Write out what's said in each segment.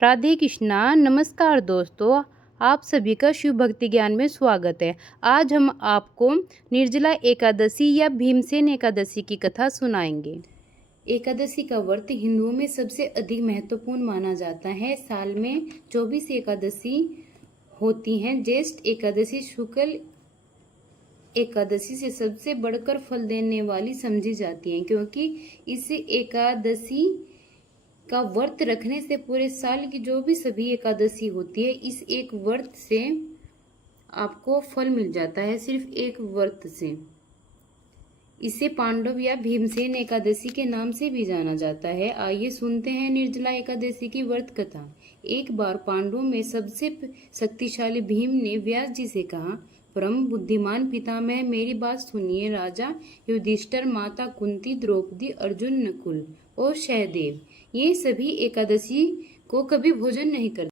राधे कृष्णा। नमस्कार दोस्तों, आप सभी का शिव भक्ति ज्ञान में स्वागत है। आज हम आपको निर्जला एकादशी या भीमसेन एकादशी की कथा सुनाएंगे। एकादशी का व्रत हिंदुओं में सबसे अधिक महत्वपूर्ण माना जाता है। साल में 24 एकादशी होती हैं। ज्येष्ठ एकादशी शुक्ल एकादशी से सबसे बढ़कर फल देने वाली समझी जाती है, क्योंकि इस एकादशी का व्रत रखने से पूरे साल की जो भी सभी एकादशी होती है, इस एक व्रत से आपको फल मिल जाता है, सिर्फ एक व्रत से। इसे पांडव या भीमसेन एकादशी के नाम से भी जाना जाता है। आइए सुनते हैं निर्जला एकादशी की व्रत कथा। एक बार पांडवों में सबसे शक्तिशाली भीम ने व्यास जी से कहा, परम बुद्धिमान पितामह, मेरी बात सुनिए। राजा युधिष्ठिर, माता कुंती, द्रौपदी, अर्जुन, नकुल और सहदेव ये सभी एकादशी को कभी भोजन नहीं करते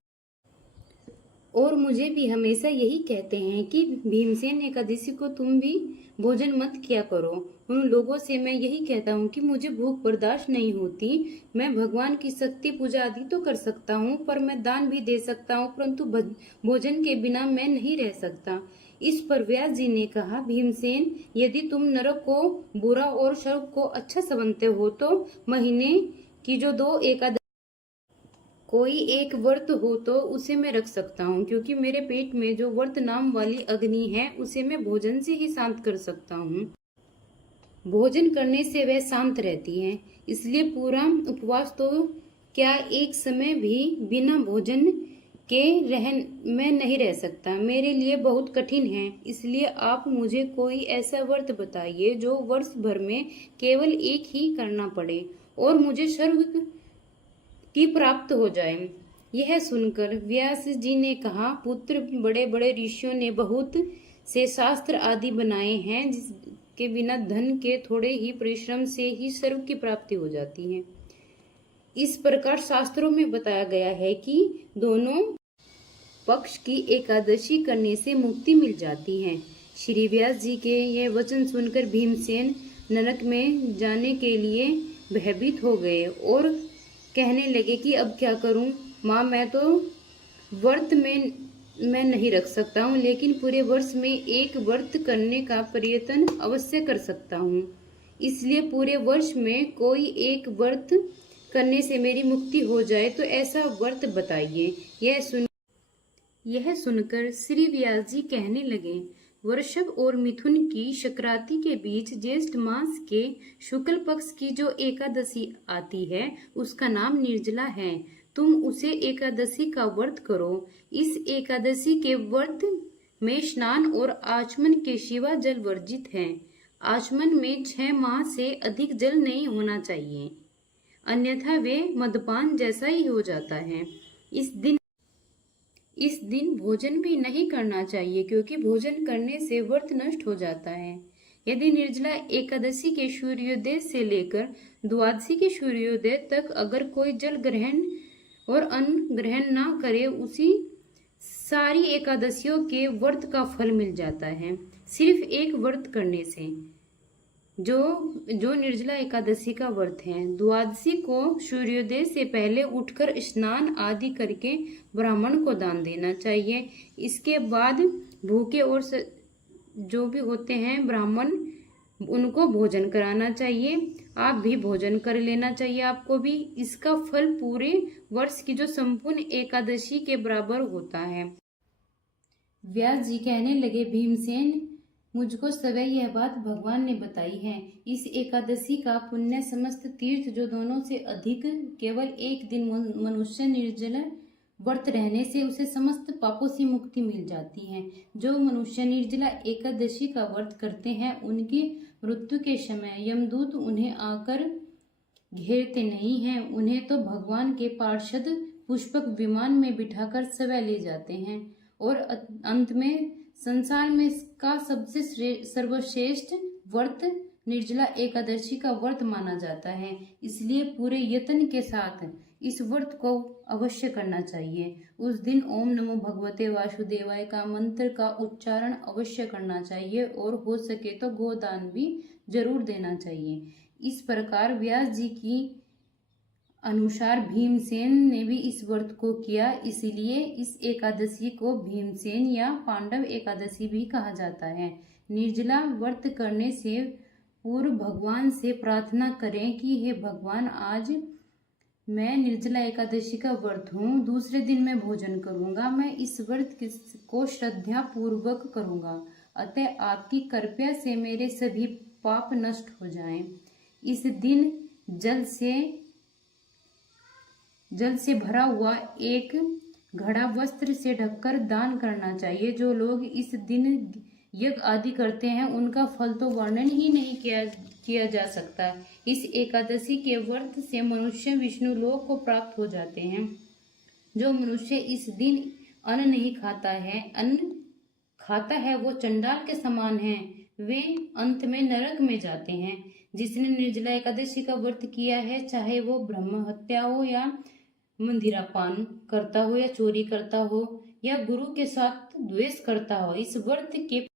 और मुझे भी हमेशा यही कहते हैं कि भीमसेन एकादशी को तुम भी भोजन मत किया करो। उन लोगों से मैं यही कहता हूँ कि मुझे भूख बर्दाश्त नहीं होती। मैं भगवान की शक्ति पूजा आदि तो कर सकता हूँ, पर मैं दान भी दे सकता हूँ, परंतु भोजन के बिना मैं नहीं रह सकता। इस पर व्यास जी ने कहा, भीमसेन, यदि तुम नरक को बुरा और स्वर्ग को अच्छा समझते हो तो महीने की जो 2 एकादशी कोई एक व्रत हो तो उसे मैं रख सकता हूँ, क्योंकि मेरे पेट में जो व्रत नाम वाली अग्नि है उसे मैं भोजन से ही शांत कर सकता हूँ। भोजन करने से वह शांत रहती है, इसलिए पूरा उपवास तो क्या एक समय भी बिना भोजन के मैं नहीं रह सकता। मेरे लिए बहुत कठिन है, इसलिए आप मुझे कोई ऐसा व्रत बताइए जो वर्ष भर में केवल एक ही करना पड़े और मुझे स्वर्ग की प्राप्त हो जाए। यह सुनकर व्यास जी ने कहा, पुत्र, बड़े बड़े ऋषियों ने बहुत से शास्त्र आदि बनाए हैं, जिसके बिना धन के थोड़े ही परिश्रम से ही स्वर्ग की प्राप्ति हो जाती है। इस प्रकार शास्त्रों में बताया गया है कि दोनों पक्ष की एकादशी करने से मुक्ति मिल जाती है। श्री व्यास जी के यह वचन सुनकर भीमसेन नरक में जाने के लिए भयभीत हो गए और कहने लगे कि अब क्या करूं माँ, मैं तो व्रत में मैं नहीं रख सकता हूँ, लेकिन पूरे वर्ष में एक व्रत करने का प्रयत्न अवश्य कर सकता हूँ। इसलिए पूरे वर्ष में कोई एक व्रत करने से मेरी मुक्ति हो जाए तो ऐसा व्रत बताइए। यह सुनकर श्री व्यास जी कहने लगे, वृषभ और मिथुन की संक्रांति के बीच ज्येष्ठ मास के शुक्ल पक्ष की जो एकादशी आती है उसका नाम निर्जला है। तुम उसे एकादशी का व्रत करो। इस एकादशी के व्रत में स्नान और आचमन के सिवा जल वर्जित है। आचमन में 6 माह से अधिक जल नहीं होना चाहिए, अन्यथा वे मदपान जैसा ही हो जाता है। इस दिन भोजन भी नहीं करना चाहिए, क्योंकि भोजन करने से व्रत नष्ट हो जाता है। यदि निर्जला एकादशी के सूर्योदय से लेकर द्वादशी के सूर्योदय तक अगर कोई जल ग्रहण और अन्न ग्रहण ना करे, उसी सारी एकादशियों के व्रत का फल मिल जाता है, सिर्फ एक व्रत करने से। जो निर्जला एकादशी का व्रत है, द्वादशी को सूर्योदय से पहले उठकर स्नान आदि करके ब्राह्मण को दान देना चाहिए। इसके बाद भूखे और जो भी होते हैं ब्राह्मण, उनको भोजन कराना चाहिए। आप भी भोजन कर लेना चाहिए, आपको भी। इसका फल पूरे वर्ष की जो संपूर्ण एकादशी के बराबर होता है। व्यास जी कहने लगे, भीमसेन, मुझको सवै यह बात भगवान ने बताई है। इस एकादशी का पुण्य समस्त तीर्थ जो दोनों से अधिक, केवल एक दिन मनुष्य निर्जल व्रत रहने से उसे समस्त पापों से मुक्ति मिल जाती है। जो मनुष्य निर्जला एकादशी का व्रत करते हैं, उनकी मृत्यु के समय यमदूत उन्हें आकर घेरते नहीं हैं। उन्हें तो भगवान के पार्षद पुष्पक विमान में बिठाकर सवै ले जाते हैं और अंत में संसार में इसका सबसे सर्वश्रेष्ठ व्रत निर्जला एकादशी का व्रत माना जाता है। इसलिए पूरे यत्न के साथ इस व्रत को अवश्य करना चाहिए। उस दिन ओम नमो भगवते वासुदेवाय का मंत्र का उच्चारण अवश्य करना चाहिए और हो सके तो गोदान भी जरूर देना चाहिए। इस प्रकार व्यास जी की अनुसार भीमसेन ने भी इस व्रत को किया, इसलिए इस एकादशी को भीमसेन या पांडव एकादशी भी कहा जाता है। निर्जला व्रत करने से पूर्व भगवान से प्रार्थना करें कि हे भगवान, आज मैं निर्जला एकादशी का व्रत हूँ, दूसरे दिन मैं भोजन करूँगा, मैं इस व्रत को श्रद्धा पूर्वक करूँगा, अतः आपकी कृपा से मेरे सभी पाप नष्ट हो जाएं। इस दिन जल से भरा हुआ एक घड़ा वस्त्र से ढककर दान करना चाहिए। जो लोग इस दिन यज्ञ आदि करते हैं उनका फल तो वर्णन ही नहीं किया जा सकता। इस एकादशी के व्रत से मनुष्य विष्णु लोक को प्राप्त हो जाते हैं। जो मनुष्य इस दिन अन्न नहीं खाता है वो चंडाल के समान है, वे अंत में नरक में जाते हैं। जिसने निर्जला एकादशी का व्रत किया है, चाहे वो ब्रह्म हत्या हो या मंदिरापान करता हो या चोरी करता हो या गुरु के साथ द्वेष करता हो, इस व्रत के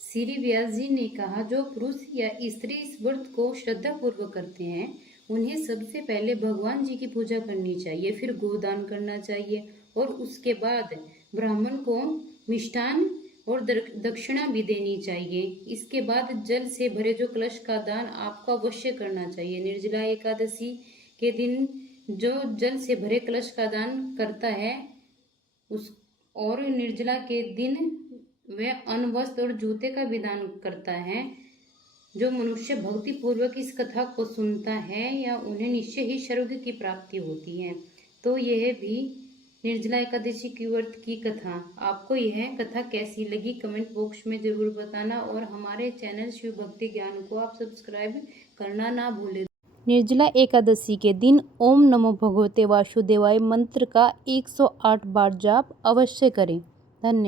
श्री व्यास जी ने कहा, जो पुरुष या स्त्री इस व्रत को श्रद्धा पूर्वक करते हैं उन्हें सबसे पहले भगवान जी की पूजा करनी चाहिए, फिर गोदान करना चाहिए और उसके बाद ब्राह्मण को मिष्टान और दक्षिणा भी देनी चाहिए। इसके बाद जल से भरे जो कलश का दान आपको अवश्य करना चाहिए। निर्जला एकादशी के दिन जो जल से भरे कलश का दान करता है और निर्जला के दिन वह अन्न, वस्त्र और जूते का भी दान करता है। जो मनुष्य भक्ति पूर्वक इस कथा को सुनता है या उन्हें निश्चय ही स्वर्ग की प्राप्ति होती है। तो यह भी निर्जला एकादशी की व्रत की कथा, आपको यह कथा कैसी लगी कमेंट बॉक्स में जरूर बताना और हमारे चैनल शिव भक्ति ज्ञान को आप सब्सक्राइब करना ना भूलें। निर्जला एकादशी के दिन ओम नमो भगवते वासुदेवाय मंत्र का 108 बार जाप अवश्य करें। धन्यवाद।